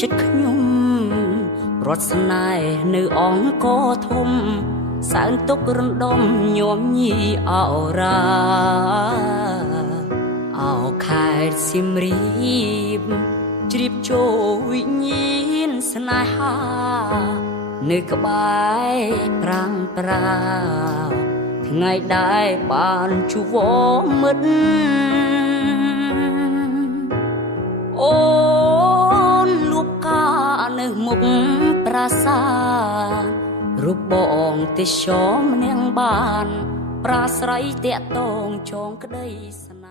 ចិត្តខ្ញុំរត់ស្នេហ៍នៅអង្គរធំសែនទុករំដំញោមញីអោរាអោខេត្តសៀមរាបជ្រាបចូលវិញ្ញាណស្នេហានៅក្បែរប្រាំងប្រាថ្ងៃដែលបានជួបមិត្តអូនលូបកានៅមុខប្រាសាទរូបបងទេសចរម្នាក់បានប្រាស្រ័យតាក់ទងចងក្តីស្នេហ៍